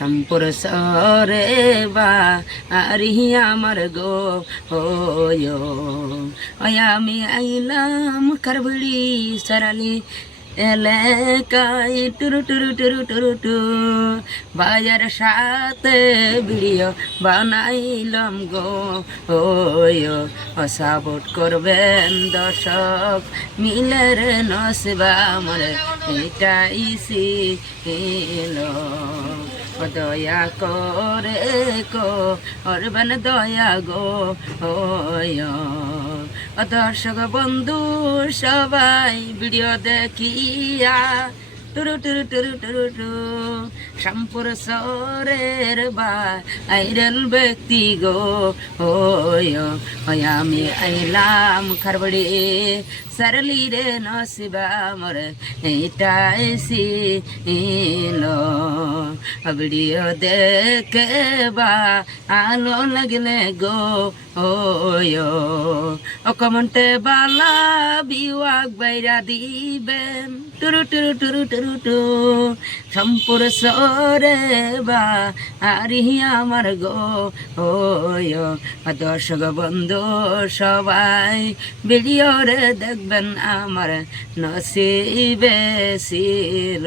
শ্যামপুর শহরে বা আরি আমার গো ওয় আমি আইলাম কারবড়ি সরালি এলাকায় টুরু টুরু টুরু টুরু টু বাজার সাথে ভিডিও বানাইলাম গো ওয় সাপোর্ট করবেন দর্শক মিলের নসবা আমার এটাই ছিল দয়া করে করবেন দয়া গো ওয় দর্শক বন্ধু সবাই ভিডিও দেখিয়া টুরু টুরু টুরু টুরু টু শ্যামপুর শহরের বা আইরেল ব্যক্তি গো ওয় আমি আইলাম খারবড়ি সরলি রে নসিবা মোর এইটাই ছিল ভিডিও দেখে বা আলো লাগলে গো ওয় কমেন্টে বালা বিওয়াক বাইরা দিবেন টুরু টুরু টুরু টুরু টু শ্যামপুর শহরে বা আরি আমার গো ওয় দর্শক বন্ধু সবাই ভিডিও রে দেখবেন আমার নসিবে ছিল।